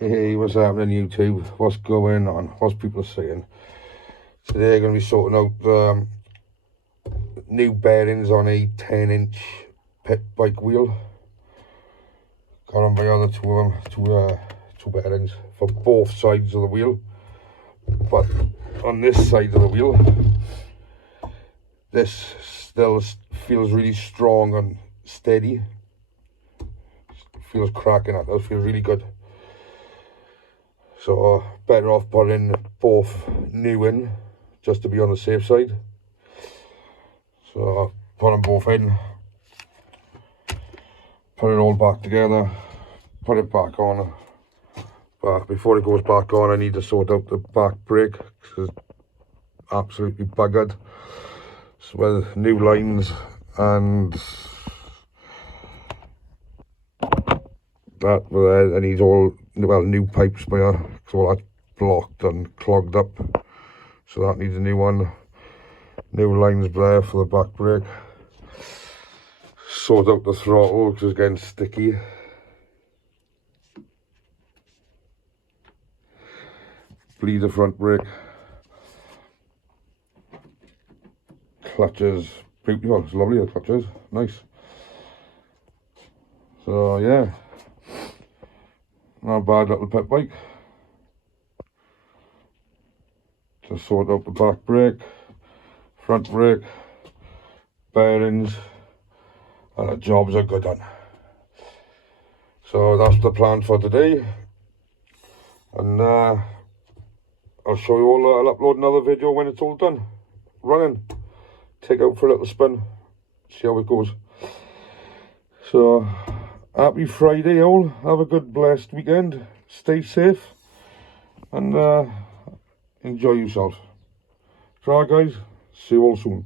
Hey, what's happening YouTube? What's going on? What's people saying? Today I'm going to be sorting out new bearings on a 10-inch pit bike wheel. Got on my other two of them, two bearings for both sides of the wheel. But on this side of the wheel, this still feels really strong and steady. Feels cracking up, that feels really good. So better off putting both new in, just to be on the safe side. So put them both in, put it all back together, put it back on. But before it goes back on, I need to sort out the back brake, because it's absolutely buggered. So with new lines and that, I need all, well, new pipes by here, because all that's blocked and clogged up. So that needs a new one. New lines there for the back brake. Sort out the throttle because it's getting sticky. Bleed the front brake. Clutches, beautiful, it's lovely, the clutches, nice. So yeah, not a bad little pit bike. Just sort out the back brake, front brake, bearings, and the jobs are good done. So that's the plan for today, and I'll show you all. I'll upload another video when it's all done, running. Take out for a little spin, see how it goes. So happy Friday all, have a good blessed weekend, stay safe and enjoy yourself. Try guys, see you all soon.